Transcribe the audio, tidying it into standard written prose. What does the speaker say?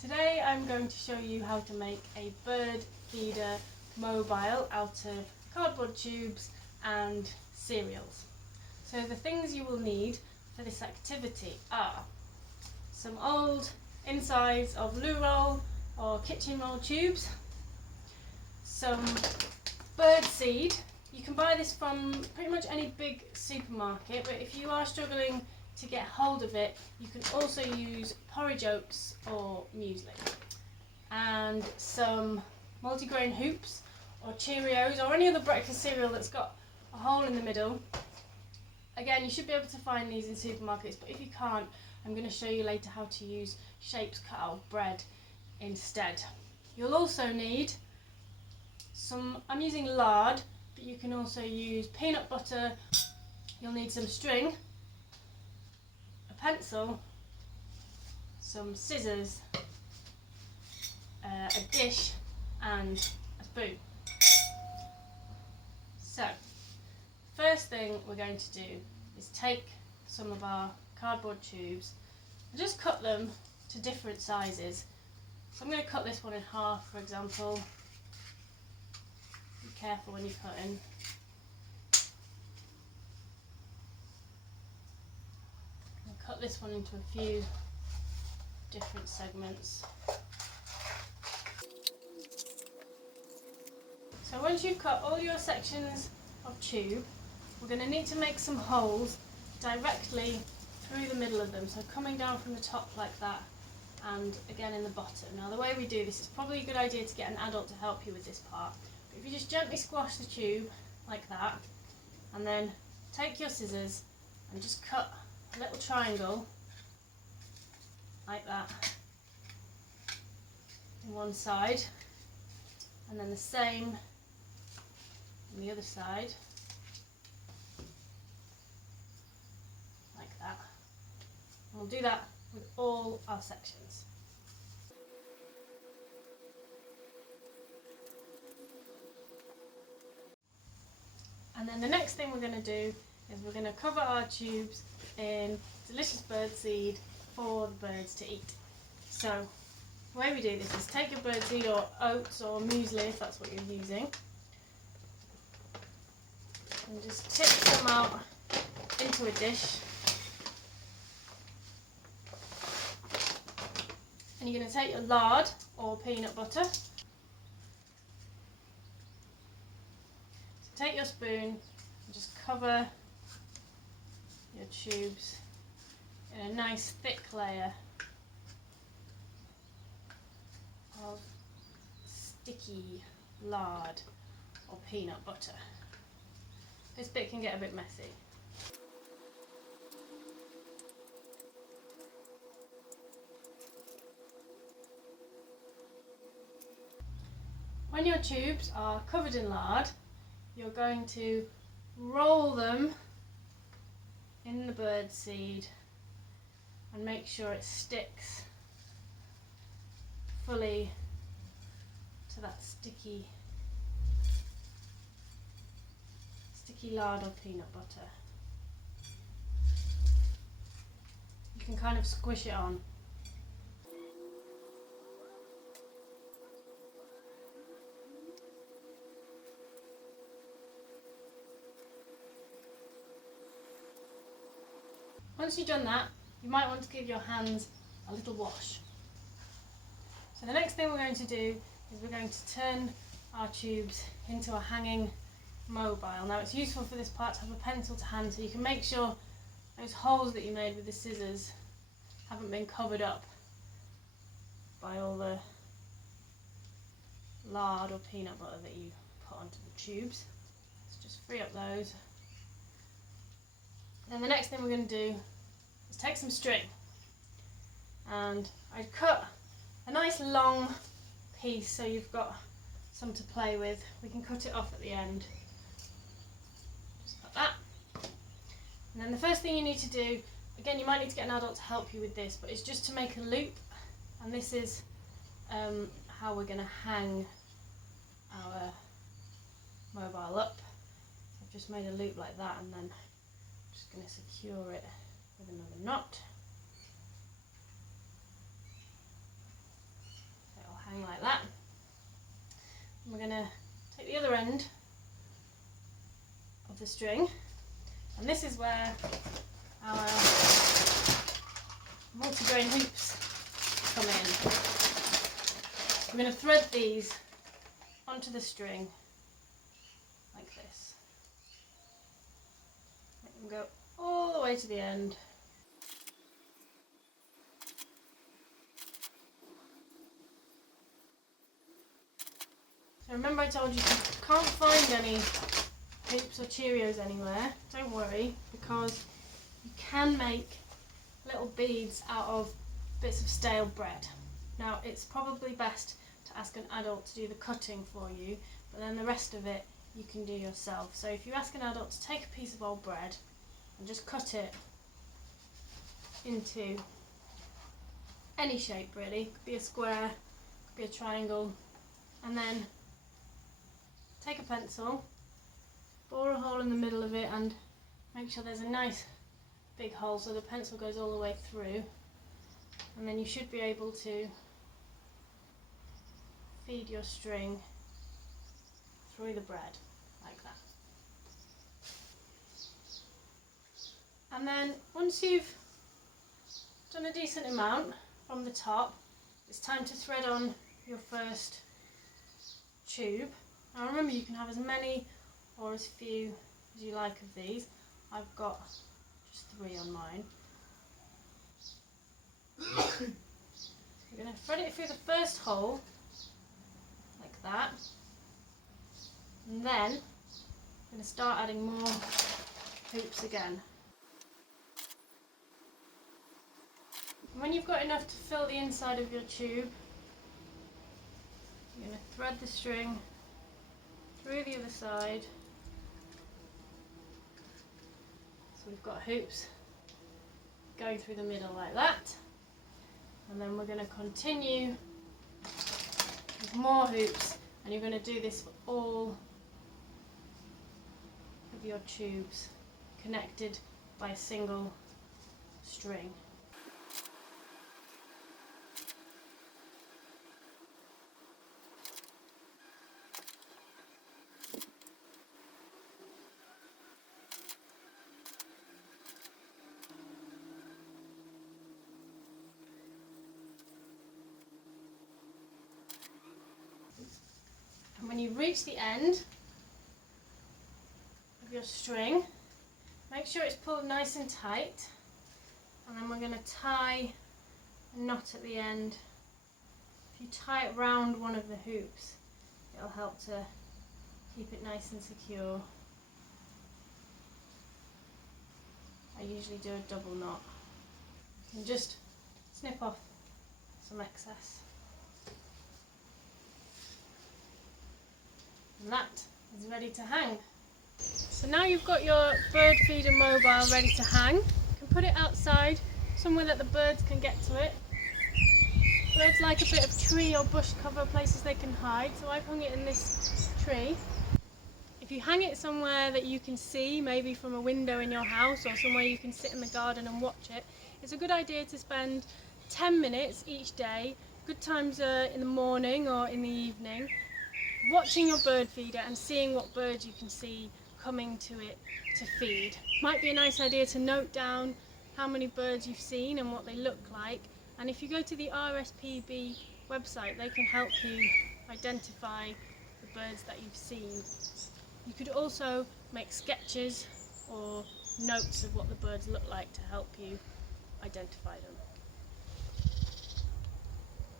Today I'm going to show you how to make a bird feeder mobile out of cardboard tubes and cereals. So the things you will need for this activity are some old insides of loo roll or kitchen roll tubes, some bird seed. You can buy this from pretty much any big supermarket, but if you are struggling to get hold of it, you can also use porridge oats or muesli. And some multigrain hoops or Cheerios or any other breakfast cereal that's got a hole in the middle. Again, you should be able to find these in supermarkets, but if you can't, I'm going to show you later how to use shapes cut out of bread instead. You'll also need some, I'm using lard, but you can also use peanut butter. You'll need some string, a pencil, some scissors, a dish and a spoon. So, first thing we're going to do is take some of our cardboard tubes and just cut them to different sizes. So I'm going to cut this one in half, for example. Be careful when you're cutting. I'll cut this one into a few different segments. So once you've cut all your sections of tube, we're going to need to make some holes directly through the middle of them, so coming down from the top like that and again in the bottom. Now the way we do this, it's probably a good idea to get an adult to help you with this part, but if you just gently squash the tube like that and then take your scissors and just cut a little triangle like that on one side and then the same on the other side like that. And we'll do that with all our sections. And then the next thing we're going to do is we're going to cover our tubes in delicious bird seed for the birds to eat. So the way we do this is take your bird seed or oats or muesli if that's what you're using, and just tip them out into a dish. And you're going to take your lard or peanut butter. So take your spoon and just cover your tubes in a nice thick layer of sticky lard or peanut butter. This bit can get a bit messy. When your tubes are covered in lard, you're going to roll them in the bird seed and make sure it sticks fully to that sticky lard or peanut butter. You can kind of squish it on. Once you've done that, you might want to give your hands a little wash. So the next thing we're going to do is we're going to turn our tubes into a hanging mobile. Now it's useful for this part to have a pencil to hand so you can make sure those holes that you made with the scissors haven't been covered up by all the lard or peanut butter that you put onto the tubes. So just free up those. Then the next thing we're going to do is take some string, and I'd cut a nice long piece so you've got some to play with. We can cut it off at the end, just like that. And then the first thing you need to do, again you might need to get an adult to help you with this, but it's just to make a loop, and this is how we're going to hang our mobile up. So I've just made a loop like that, and then just going to secure it with another knot. string, and this is where our multi-grain hoops come in. We're going to thread these onto the string like this. Make them go all the way to the end. So remember I told you if you can't find any hoops or Cheerios anywhere, don't worry, because you can make little beads out of bits of stale bread. Now it's probably best to ask an adult to do the cutting for you, but then the rest of it you can do yourself. So if you ask an adult to take a piece of old bread and just cut it into any shape really, it could be a square, could be a triangle, and then take a pencil, bore a hole in the middle of it and make sure there's a nice big hole so the pencil goes all the way through, and then you should be able to feed your string through the bread like that. And then once you've done a decent amount from the top, it's time to thread on your first tube. Now remember, you can have as many or as few as you like of these. I've got just 3 on mine. We're going to thread it through the first hole like that, and then I'm going to start adding more hoops again. And when you've got enough to fill the inside of your tube, you're going to thread the string through the other side. So we've got hoops going through the middle like that, and then we're going to continue with more hoops, and you're going to do this for all of your tubes connected by a single string. And when you reach the end of your string, make sure it's pulled nice and tight, and then we're going to tie a knot at the end. If you tie it round one of the hoops, it'll help to keep it nice and secure. I usually do a double knot and just snip off some excess. And that is ready to hang. So now you've got your bird feeder mobile ready to hang. You can put it outside, somewhere that the birds can get to it. Birds like a bit of tree or bush cover, places they can hide, so I've hung it in this tree. If you hang it somewhere that you can see, maybe from a window in your house or somewhere you can sit in the garden and watch it, it's a good idea to spend 10 minutes each day, good times in the morning or in the evening, watching your bird feeder and seeing what birds you can see coming to it to feed. Might be a nice idea to note down how many birds you've seen and what they look like, and if you go to the RSPB website they can help you identify the birds that you've seen. You could also make sketches or notes of what the birds look like to help you identify them.